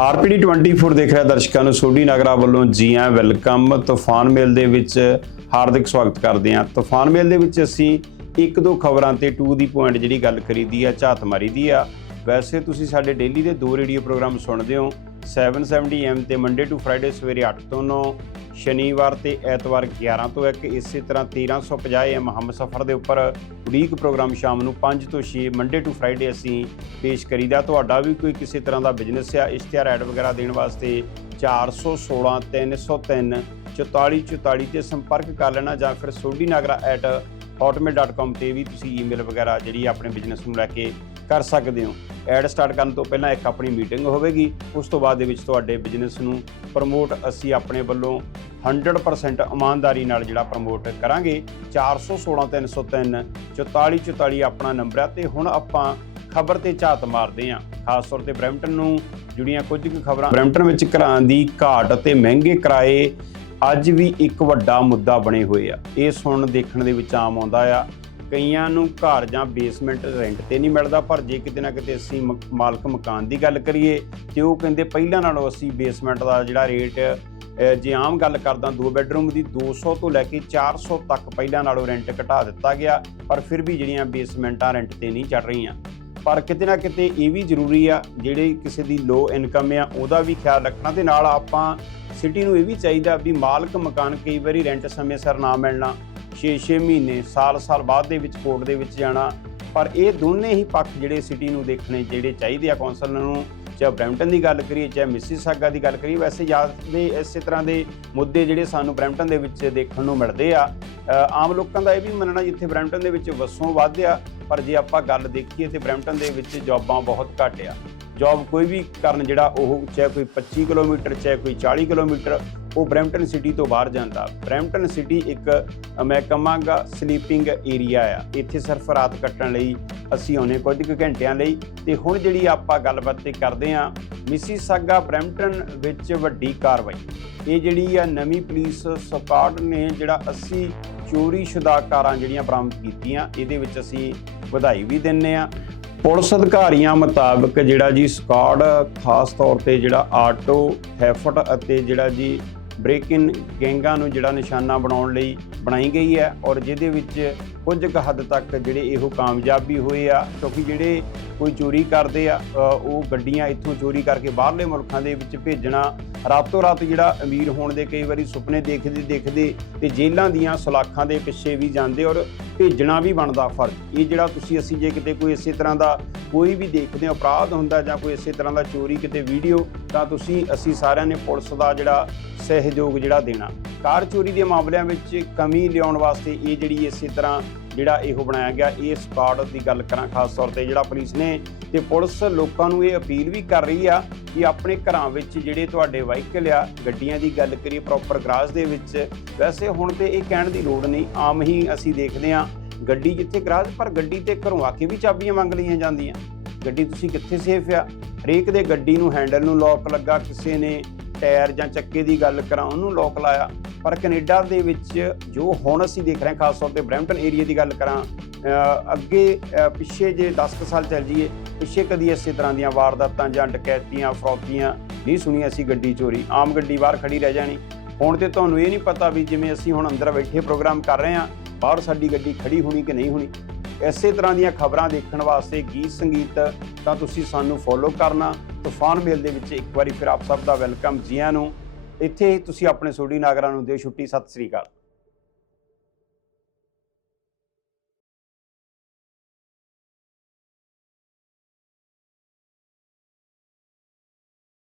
RPD 24 ਦੇਖ ਰਿਹਾ ਦਰਸ਼ਕਾਂ ਨੂੰ, ਸੋਢੀ ਨਗਰਾ ਵੱਲੋਂ ਜੀ ਆਇਆਂ ਵੈਲਕਮ, ਤੂਫਾਨ ਮੇਲ ਦੇ ਵਿੱਚ ਹਾਰਦਿਕ ਸਵਾਗਤ ਕਰਦੇ ਹਾਂ। ਤੂਫਾਨ ਮੇਲ ਦੇ ਵਿੱਚ ਅਸੀਂ ਇੱਕ ਦੋ ਖਬਰਾਂ ਤੇ 2 ਦੀ ਪੁਆਇੰਟ ਜਿਹੜੀ ਗੱਲ ਕਰੀਦੀ ਆ, ਝਾਤ ਮਾਰੀ ਦੀ ਆ। ਵੈਸੇ ਤੁਸੀਂ ਸਾਡੇ ਡੇਲੀ ਦੇ ਦੋ ਰੇਡੀਓ ਪ੍ਰੋਗਰਾਮ ਸੁਣਦੇ ਹੋ। 770 ਐਮ ਤੇ ਮੰਡੇ ਟੂ ਫਰਾਈਡੇ ਸਵੇਰੇ 8 ਤੋਂ 9 ਸ਼ਨੀਵਾਰ ਤੇ ਐਤਵਾਰ 11 ਤੋਂ 1 ਇਸੇ ਤਰ੍ਹਾਂ 1350 ਐਮ ਹਮ ਸਫਰ ਦੇ ਉੱਪਰ ਉਡੀਕ ਪ੍ਰੋਗਰਾਮ ਸ਼ਾਮ ਨੂੰ 5 ਤੋਂ 6 ਮੰਡੇ ਟੂ ਫਰਾਈਡੇ ਅਸੀਂ ਪੇਸ਼ ਕਰੀਦਾ। ਤੁਹਾਡਾ ਵੀ ਕੋਈ ਕਿਸੇ ਤਰ੍ਹਾਂ ਦਾ ਬਿਜ਼ਨਸ ਆ, ਇਸ਼ਤਿਹਾਰ ਐਡ ਵਗੈਰਾ ਦੇਣ ਵਾਸਤੇ 416 303 4444 ਤੇ ਸੰਪਰਕ ਕਰ ਲੈਣਾ ਜਾਂ ਫਿਰ sodinagra@hotmail.com ਤੇ ਵੀ ਤੁਸੀਂ ਈਮੇਲ ਵਗੈਰਾ ਜਿਹੜੀ ਆਪਣੇ ਬਿਜ਼ਨਸ ਨੂੰ ਲੈ ਕੇ ਕਰ ਸਕਦੇ ਹੋ। ਐਡ ਸਟਾਰਟ ਕਰਨ ਤੋਂ ਪਹਿਲਾਂ ਇੱਕ ਆਪਣੀ ਮੀਟਿੰਗ ਹੋਵੇਗੀ। ਉਸ ਤੋਂ ਬਾਅਦ ਦੇ ਵਿੱਚ ਤੁਹਾਡੇ ਬਿਜ਼ਨਸ ਨੂੰ ਪ੍ਰਮੋਟ ਅਸੀਂ ਆਪਣੇ ਵੱਲੋਂ 100% ਇਮਾਨਦਾਰੀ ਨਾਲ ਜਿਹੜਾ ਪ੍ਰਮੋਟ ਕਰਾਂਗੇ। 416 303 4444 ਆਪਣਾ ਨੰਬਰ ਹੈ ਤੇ ਹੁਣ ਆਪਾਂ ਖਬਰ ਤੇ ਝਾਤ ਮਾਰਦੇ ਹਾਂ। ਖਾਸ ਤੌਰ ਤੇ ਬ੍ਰੈਂਪਟਨ ਨੂੰ ਜੁੜੀਆਂ ਕੁਝ ਕੁ ਖਬਰਾਂ। ਬ੍ਰੈਂਪਟਨ ਵਿੱਚ ਘਰਾਂ ਦੀ ਘਾਟ ਅਤੇ ਮਹਿੰਗੇ ਕਿਰਾਏ ਅੱਜ ਵੀ ਇੱਕ ਵੱਡਾ ਮੁੱਦਾ ਬਣੇ ਹੋਏ ਆ। ਇਹ ਸੁਣਨ ਦੇਖਣ ਦੇ ਵਿੱਚ ਆਮ ਆਉਂਦਾ ਆ। ਕਈਆਂ ਨੂੰ ਘਰ ਜਾਂ ਬੇਸਮੈਂਟ ਰੈਂਟ ਤੇ ਨਹੀਂ ਮਿਲਦਾ, ਪਰ ਜੇ ਕਿਤੇ ਨਾ ਕਿਤੇ ਅਸੀਂ ਮ- ਮਾਲਕ ਮਕਾਨ ਦੀ ਗੱਲ ਕਰੀਏ, ਤੇ ਉਹ ਕਹਿੰਦੇ ਪਹਿਲਾਂ ਨਾਲੋਂ ਅਸੀਂ ਬੇਸਮੈਂਟ ਦਾ ਜਿਹੜਾ ਰੇਟ ਜੇ ਆਮ ਗੱਲ ਕਰਦਾ ਦੋ ਬੈੱਡਰੂਮ ਦੀ 200 ਤੋਂ ਲੈ ਕੇ 400 ਤੱਕ ਪਹਿਲਾਂ ਨਾਲੋਂ ਰੈਂਟ ਘਟਾ ਦਿੱਤਾ ਗਿਆ, ਪਰ ਫਿਰ ਵੀ ਜਿਹੜੀਆਂ ਬੇਸਮੈਂਟਾਂ ਰੈਂਟ ਤੇ ਨਹੀਂ ਚੜ ਰਹੀਆਂ। ਪਰ ਕਿਤੇ ਨਾ ਕਿਤੇ ਇਹ ਵੀ ਜ਼ਰੂਰੀ ਆ, ਜਿਹੜੇ ਕਿਸੇ ਦੀ ਲੋ ਇਨਕਮ ਆ, ਉਹਦਾ ਵੀ ਖਿਆਲ ਰੱਖਣਾ ਤੇ ਨਾਲ ਆਪਾਂ ਸਿਟੀ ਨੂੰ ਇਹ ਵੀ ਚਾਹੀਦਾ ਵੀ ਮਾਲਕ ਮਕਾਨ ਕਈ ਵਾਰੀ ਰੈਂਟ ਸਮੇਂ ਸਿਰ ਨਾ ਮਿਲਣਾ। 6-6 ਮਹੀਨੇ, ਸਾਲ-ਸਾਲ ਬਾਅਦ ਦੇ ਵਿੱਚ ਕੋਰਟ ਦੇ ਵਿੱਚ ਜਾਣਾ। ਪਰ ਇਹ ਦੋਨੇ ਹੀ ਪੱਖ ਜਿਹੜੇ ਸਿਟੀ ਨੂੰ ਦੇਖਣੇ ਜਿਹੜੇ ਚਾਹੀਦੇ ਆ ਕੌਂਸਲ ਨੂੰ, ਚਾਹੇ ਬ੍ਰੈਂਪਟਨ ਦੀ ਗੱਲ ਕਰੀਏ, ਚਾਹੇ ਮਿਸੀਸਾਗਾ ਦੀ ਗੱਲ ਕਰੀਏ, ਵੈਸੇ ਯਾਦ ਦੇ ਇਸੇ ਤਰ੍ਹਾਂ ਦੇ ਮੁੱਦੇ ਜਿਹੜੇ ਸਾਨੂੰ ਬ੍ਰੈਂਪਟਨ ਦੇ ਵਿੱਚ ਦੇਖਣ ਨੂੰ ਮਿਲਦੇ ਆ। ਆਮ ਲੋਕਾਂ ਦਾ ਇਹ ਵੀ ਮੰਨਣਾ ਜਿੱਥੇ ਬ੍ਰੈਂਪਟਨ ਦੇ ਵਿੱਚ ਵਸੋਂ ਵੱਧ ਆ ਪਰ ਜੇ ਆਪਾਂ ਗੱਲ ਦੇਖੀਏ ਤੇ ਬ੍ਰੈਂਪਟਨ ਦੇ ਵਿੱਚ ਜੌਬਾਂ ਬਹੁਤ ਘੱਟ ਆ। ਜੌਬ ਕੋਈ ਵੀ ਕਰਨ ਜਿਹੜਾ ਉਹ, ਚਾਹੇ ਕੋਈ 25 ਕਿਲੋਮੀਟਰ, ਚਾਹੇ ਕੋਈ 40 ਕਿਲੋਮੀਟਰ ਉਹ ਬ੍ਰੈਂਪਟਨ ਸਿਟੀ ਤੋਂ ਬਾਹਰ ਜਾਂਦਾ ਬ੍ਰੈਂਪਟਨ ਸਿਟੀ ਇੱਕ ਮੈਂ ਕਹਾਂਗਾ ਸਲੀਪਿੰਗ ਏਰੀਆ ਆ। ਇੱਥੇ ਸਿਰਫ ਰਾਤ ਕੱਟਣ ਲਈ ਅਸੀਂ ਆਉਨੇ ਕੁਝ ਕੁ ਘੰਟਿਆਂ ਲਈ। ਤੇ ਹੁਣ ਜਿਹੜੀ ਆਪਾਂ ਗੱਲਬਾਤ ਤੇ ਕਰਦੇ ਆ ਮਿਸੀਸਾਗਾ ਬ੍ਰੈਂਪਟਨ ਵਿੱਚ ਵੱਡੀ ਕਾਰਵਾਈ। ਇਹ ਜਿਹੜੀ ਆ ਨਵੀਂ ਪੁਲਿਸ ਸਕਾਡ ਨੇ ਜਿਹੜਾ 80 ਚੋਰੀशुदा ਕਾਰਾਂ ਜਿਹੜੀਆਂ ਬਰਾਮਦ ਕੀਤੀਆਂ, ਇਹਦੇ ਵਿੱਚ ਅਸੀਂ ਵਧਾਈ ਵੀ ਦਿੰਨੇ ਆ ਪੁਲਿਸ ਅਧਿਕਾਰੀਆਂ ਮੁਤਾਬਕ ਜਿਹੜਾ ਜੀ ਸਕਾਡ ਖਾਸ ਤੌਰ ਤੇ ਜਿਹੜਾ ਆਟੋ ਥੈਫਟ ਅਤੇ ਜਿਹੜਾ ਜੀ ਬ੍ਰੇਕ ਇਨ ਗੈਂਗਾਂ ਨੂੰ ਜਿਹੜਾ ਨਿਸ਼ਾਨਾ ਬਣਾਉਣ ਲਈ ਬਣਾਈ ਗਈ ਹੈ ਔਰ ਜਿਹਦੇ ਵਿੱਚ ਕੁਝ ਕੁ ਹੱਦ ਤੱਕ ਜਿਹੜੇ ਇਹੋ ਕਾਮਯਾਬ ਵੀ ਹੋਏ ਆ, ਕਿਉਂਕਿ ਜਿਹੜੇ ਕੋਈ ਚੋਰੀ ਕਰਦੇ ਆ ਉਹ ਗੱਡੀਆਂ ਇੱਥੋਂ ਚੋਰੀ ਕਰਕੇ ਬਾਹਰਲੇ ਮੁਲਕਾਂ ਦੇ ਵਿੱਚ ਭੇਜਣਾ, ਰਾਤੋਂ ਰਾਤ ਜਿਹੜਾ ਅਮੀਰ ਹੋਣ ਦੇ ਕਈ ਵਾਰੀ ਸੁਪਨੇ ਦੇਖਦੇ ਦੇਖਦੇ ਤੇ ਜੇਲ੍ਹਾਂ ਦੀਆਂ ਸਲਾਖਾਂ ਦੇ ਪਿੱਛੇ ਵੀ ਜਾਂਦੇ ਔਰ ਭੇਜਣਾ ਵੀ ਬਣਦਾ ਫਰਜ਼। ਇਹ ਜਿਹੜਾ ਤੁਸੀਂ ਅਸੀਂ ਜੇ ਕਿਤੇ ਕੋਈ ਇਸੇ ਤਰ੍ਹਾਂ ਦਾ ਕੋਈ ਵੀ ਦੇਖਦੇ ਹੋ, ਅਪਰਾਧ ਹੁੰਦਾ ਜਾਂ ਕੋਈ ਇਸੇ ਤਰ੍ਹਾਂ ਦਾ ਚੋਰੀ ਕਿਤੇ ਵੀਡੀਓ, ਤਾਂ ਤੁਸੀਂ ਅਸੀਂ ਸਾਰਿਆਂ ਨੇ ਪੁਲਿਸ ਦਾ ਜਿਹੜਾ ਸਹਿਯੋਗ ਜਿਹੜਾ ਦੇਣਾ। ਕਾਰ ਚੋਰੀ ਦੇ ਮਾਮਲਿਆਂ ਵਿੱਚ ਕਮੀ ਲਿਆਉਣ ਵਾਸਤੇ ਇਹ ਜਿਹੜੀ ਇਸੇ ਤਰ੍ਹਾਂ ਜਿਹੜਾ ਇਹੋ ਬਣਾਇਆ ਗਿਆ, ਇਹ ਸਕਾਡ ਦੀ ਗੱਲ ਕਰਾਂ ਖਾਸ ਤੌਰ ਤੇ ਜਿਹੜਾ ਪੁਲਿਸ ਨੇ ਤੇ ਪੁਲਿਸ ਲੋਕਾਂ ਨੂੰ ਇਹ ਅਪੀਲ ਵੀ ਕਰ ਰਹੀ ਆ ਕਿ ਆਪਣੇ ਘਰਾਂ ਵਿੱਚ ਜਿਹੜੇ ਤੁਹਾਡੇ ਵਾਹੀਕਲ ਆ, ਗੱਡੀਆਂ ਦੀ ਗੱਲ ਕਰੀਏ ਪ੍ਰੋਪਰ ਗਰਾਜ ਦੇ ਵਿੱਚ, ਵੈਸੇ ਹੁਣ ਤੇ ਇਹ ਕਹਿਣ ਦੀ ਲੋੜ ਨਹੀਂ, ਆਮ ਹੀ ਅਸੀਂ ਦੇਖਦੇ ਆ ਗੱਡੀ ਜਿੱਥੇ ਗਰਾਜ ਪਰ ਗੱਡੀ ਤੇ ਘਰੋਂ ਆ ਕੇ ਵੀ ਚਾਬੀਆਂ ਮੰਗ ਲਈਆਂ ਜਾਂਦੀਆਂ। ਗੱਡੀ ਤੁਸੀਂ ਕਿੱਥੇ ਸੇਫ ਆ? ਹਰੇਕ ਦੇ ਗੱਡੀ ਨੂੰ ਹੈਂਡਲ ਨੂੰ ਲੋਕ ਲੱਗਾ, ਕਿਸੇ ਨੇ ਟਾਇਰ ਜਾਂ ਚੱਕੇ ਦੀ ਗੱਲ ਕਰਾਂ, ਉਹਨੂੰ ਲੋਕ ਲਾਇਆ। ਪਰ ਕੈਨੇਡਾ ਦੇ ਵਿੱਚ ਜੋ ਹੁਣ ਅਸੀਂ ਦੇਖ ਰਹੇ ਹਾਂ, ਖਾਸ ਤੌਰ ਤੇ ਬ੍ਰੈਂਪਟਨ ਏਰੀਆ ਦੀ ਗੱਲ ਕਰਾਂ ਅੱਗੇ ਪਿੱਛੇ ਜੇ 10 ਕੁ ਸਾਲ ਚੱਲ ਜਾਈਏ, ਪਿੱਛੇ ਕਦੀ ਇਸੇ ਤਰ੍ਹਾਂ ਦੀਆਂ ਵਾਰਦਾਤਾਂ ਜਾਂ ਡਕੈਤੀਆਂ, ਫਰੌਤੀਆਂ ਨਹੀਂ ਸੁਣੀਆਂ ਅਸੀਂ ਗੱਡੀ ਚੋਰੀ। ਆਮ ਗੱਡੀ ਬਾਹਰ ਖੜੀ ਰਹਿ ਜਾਣੀ। ਹੁਣ ਤੇ ਤੁਹਾਨੂੰ ਇਹ ਨਹੀਂ ਪਤਾ ਵੀ ਜਿਵੇਂ ਅਸੀਂ ਹੁਣ ਅੰਦਰ ਬੈਠੇ ਪ੍ਰੋਗਰਾਮ ਕਰ ਰਹੇ ਹਾਂ, ਬਾਹਰ ਸਾਡੀ ਗੱਡੀ ਖੜੀ ਹੋਣੀ ਕਿ ਨਹੀਂ ਹੋਣੀ। ਇਸੇ ਤਰ੍ਹਾਂ ਦੀਆਂ ਖਬਰਾਂ ਦੇਖਣ ਵਾਸਤੇ ਗੀਤ, ਸੰਗੀਤ ਤਾਂ ਤੁਸੀਂ ਸਾਨੂੰ ਫੋਲੋ ਕਰਨਾ। ਤੂਫਾਨ ਮੇਲ ਦੇ ਵਿੱਚ ਇੱਕ ਵਾਰੀ ਫਿਰ ਆਪ ਸਭ ਦਾ ਵੈਲਕਮ ਜੀਆਂ ਨੂੰ। ਇੱਥੇ ਹੀ ਤੁਸੀਂ ਆਪਣੇ ਸੋਢੀ ਨਾਗਰਾਂ ਨੂੰ ਦਿਓ ਛੁੱਟੀ ਸਤਿ ਸ੍ਰੀ ਅਕਾਲ।